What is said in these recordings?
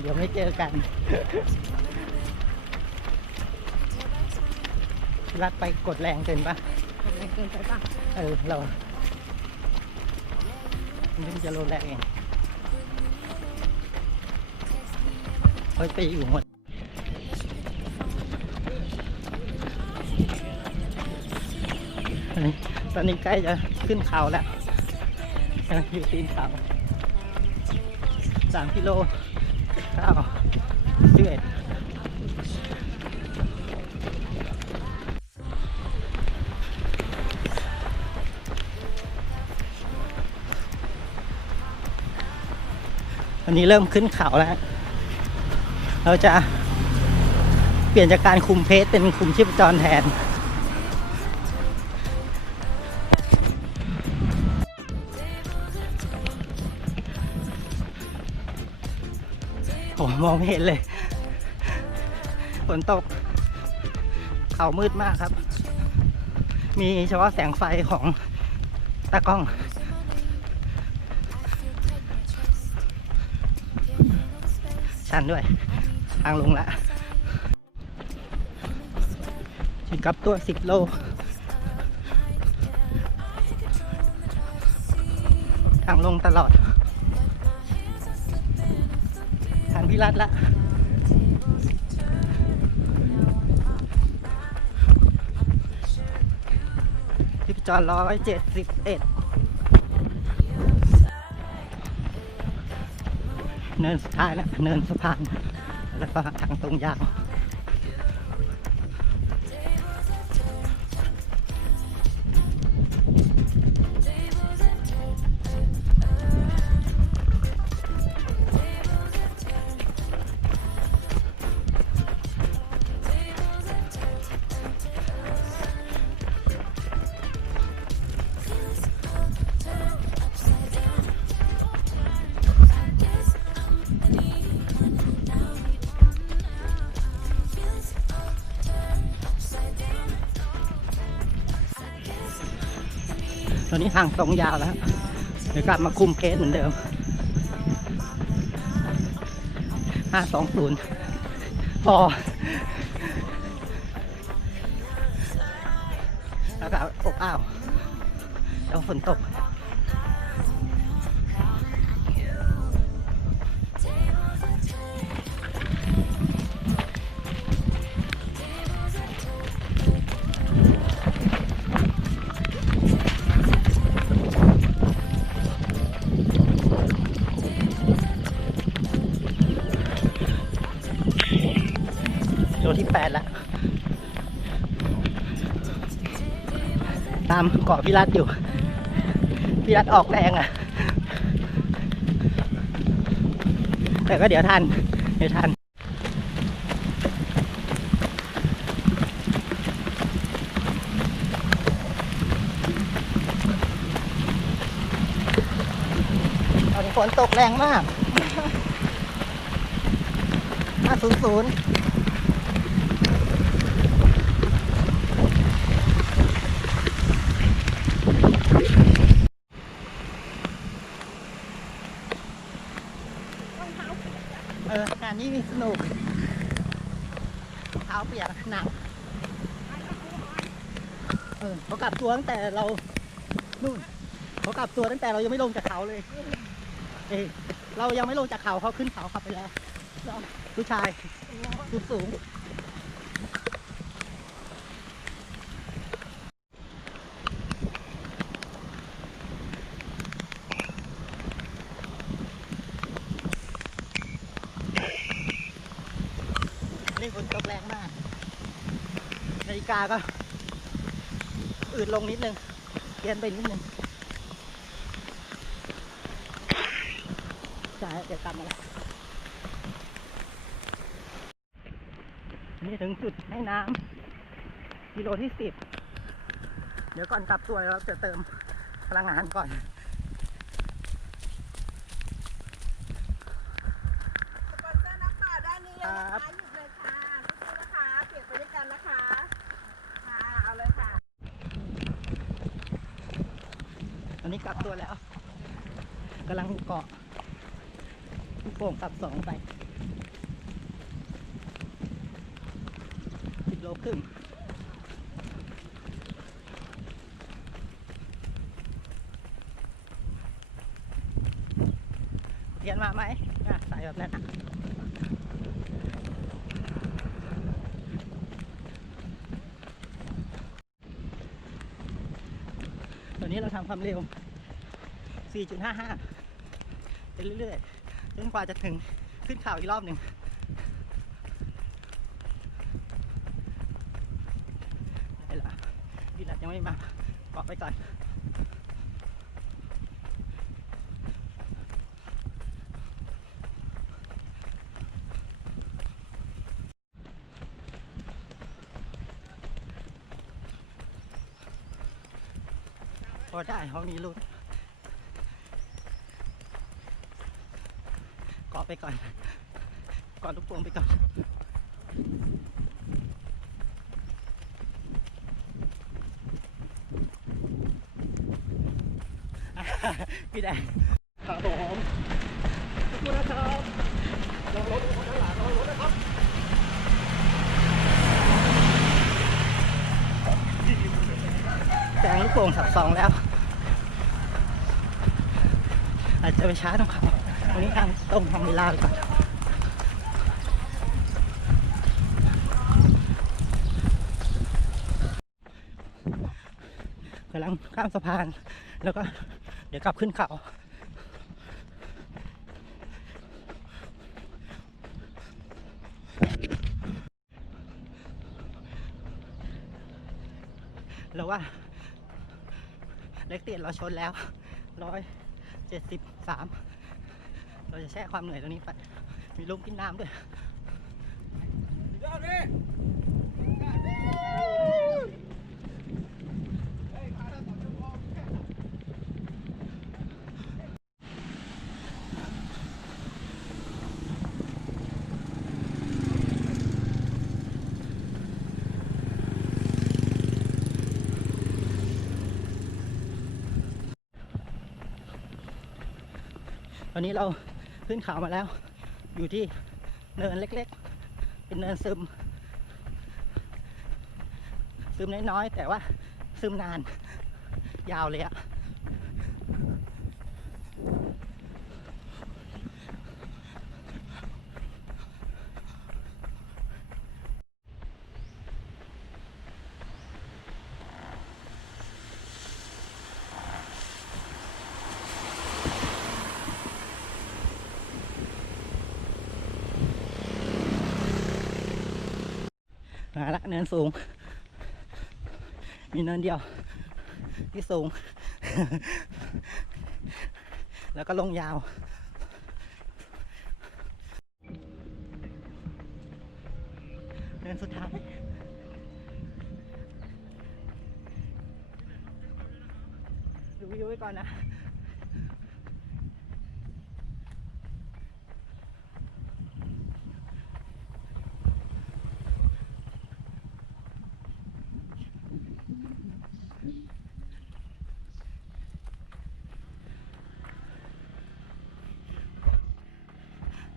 เดี๋ยวไม่เจอกัน รัดไปกดแรงเกินปะแรงเกินไปป่ะเออ เรามันเพิ่งจะโลแรกเองเฮ้ยไปอยู่หมดตอนนี้ตอนนี้ใกล้จะขึ้นเขาแล้วกำลังอยู่ตีนเขาสามกิโล เก้าสิบเอ็ดวันนี้เริ่มขึ้นเขาแล้ว เราจะเปลี่ยนจากการคุมเพสเป็นคุมชีพจรแทน ผมมองไม่เห็นเลย ฝนตก เขามืดมากครับ มีเฉพาะแสงไฟของตากล้องชันด้วย ทางลงละจุดกับตัว 10 โล ทางลงตลอด พี่รัตละที่จอดร้อยเจ็ดสิบเอ็ดเนินสุดท้ายแล้วเนินสะพาน แล้วก็ทางตรงยาว อนนี้ทางตรงยาวแล้วเดี๋ยวกลับมาคุมเคสเหมือนเดิม520พออากาศอบอ้าวแล้วฝนตก แปดแล้วตามเกาะพิรัตอยู่พิรัตออกแรงอะ แต่ก็เดี๋ยวทัน เดี๋ยวทันฝนตกแรงมาก500 เอองานนี้มี สนุกเท้าเปียกหนักเออเขากลับตัวตั้งแต่เรานู่นเขากลับตัวตั้งแต่เรายังไม่ลงจากเขาเลย เอยเรายังไม่ลงจากเขาเขาขึ้นเขาขับไปแล้วผู้ชายสูงสูงนี่ฝนตกแรงมาก นาฬิ กาก็อืดลงนิดนึงเปลี่ยนไปนิดนึงใช่เดี๋ยวกลับมาแล้วนี่ถึงจุดให้น้ำกิโลที่สิบเดี๋ยวก่อนกลับตัวเราจะเติมพลังงานก่อน อนนี้กลับตัวแล้วกำลังเกาะโป่งกลับสองไปสิบโลครึ่งเรียนมาไหมสายแบบนั้นอะ ความเร็ว 4.55 ไปเรื่อยๆจนกว่าจะถึงขึ้นเขาอีกรอบหนึ่งได้ละพี่นัดยังไม่มาเกาะไปก่อน พอได้ห้องนี้ลุ้นเกาะไปก่อนเกาะลูกโป่งไปก่อนพี่แดงครับผมขอบคุณนะครับลองรถข้างหลังลองรถนะครับ แสงลูกโป่งสับสองแล้ว อาจจะไปช้าตรงเขาวันนี้ทางต้องทำเวลาก่อนกำลังข้ามสะพาน แล้วก็เดี๋ยวกลับขึ้นเขาแล้วว่า เล็กเตียนเราชนแล้วร้อยเจ็ดสิบสามเราจะแช่ความเหนื่อยตรงนี้ไป มีลุมกินน้ำด้วย ตอนนี้เราขึ้นเขามาแล้ว อยู่ที่เนินเล็กๆ เป็นเนินซึม ซึมน้อยๆแต่ว่าซึมนาน ยาวเลยอะมาละเนินสูง มีเนินเดียว ที่สูง แล้วก็ลงยาวเนินสุดท้ายดูวิวไว้ก่อนนะ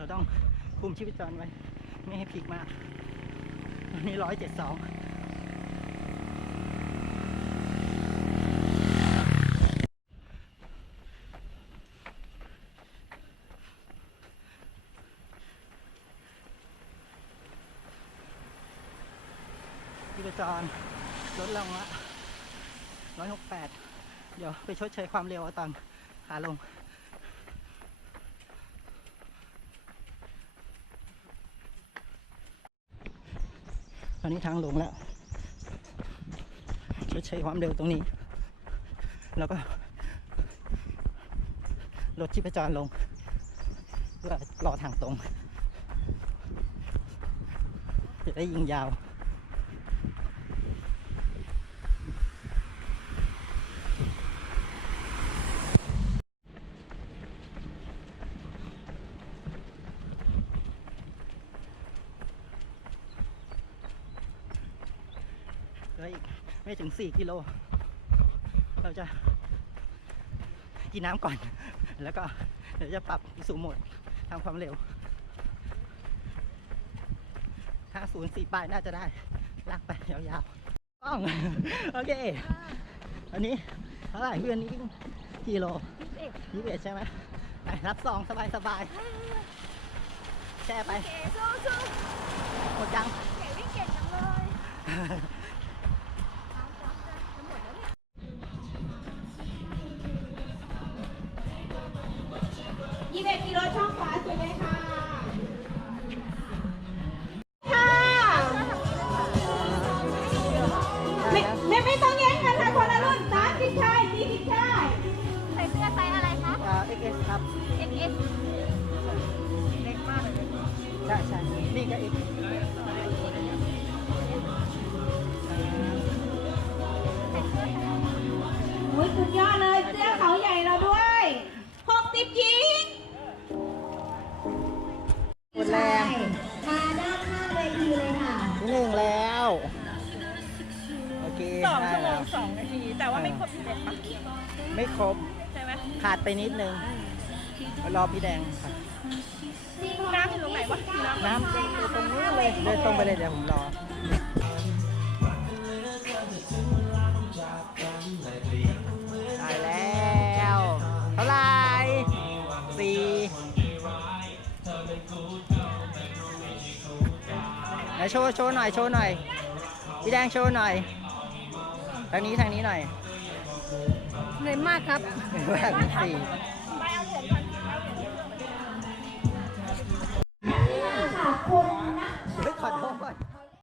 เราต้องคุมชีวิตจรไว้ ไม่ให้พลิกมากตอนนี้ร้อยเจ็ดสองชีพจรลดลงละร้อยหกแปดเดี๋ยวไปชดเชยความเร็วตอนขาลง นนี้ทางลงแล้วชดใช้ความเร็วตรงนี้ แล้วก็ลดชีพจรลง เพื่อรอทางตรง จะได้ยิงยาว เหลืออีก ไม่ถึง 4 กิโล เราจะกินน้ำก่อน แล้วก็เดี๋ยวจะปรับสู่โหมดทำความเร็วถ้าศูนย์สี่ปลายน่าจะได้ไปลากไปยาวๆต้องโอเค อันนี้เท่าไหร่เพื่อนนี้วิ่งกิโลยี่สิบเอ็ดใช่ไหมไปรับสองสบายสบายๆแช่ไปเก๋สู้สู้หมดยังเก๋วิ่งเก่งจังเลย ครับ XS เล็กมากเลยใช่ใช่นี่ก็ X โอ้ยสุดยอดเลยเสื้อเขาใหญ่เราด้วยหกสิบยิงหมดแรงมาด้านข้างเวทีเลยค่ะที่หนึ่งแล้ว โอเคสองได้ชั่วโมแล้วงสองนาที แต่ว่าไม่ครบสิบเอ็ดปะไม่ครบ ใช่ไหม ขาดไปนิดนึง รอพี่แดงครับน้ำอยู่ตรงไหนวะน้ำน้ำอยู่ตรงนู้นเลยเดินตรงไปเลยเดี๋ยวผมรอได้แล้วเท่าไหร่สี่ไหนโชว์โชว์หน่อยโชว์หน่อยพี่แดงโชว์หน่อยทางนี้ทางนี้หน่อยเหนื่อยมากครับแบบสี่ขอบคุณนะเฮ้ยขอโท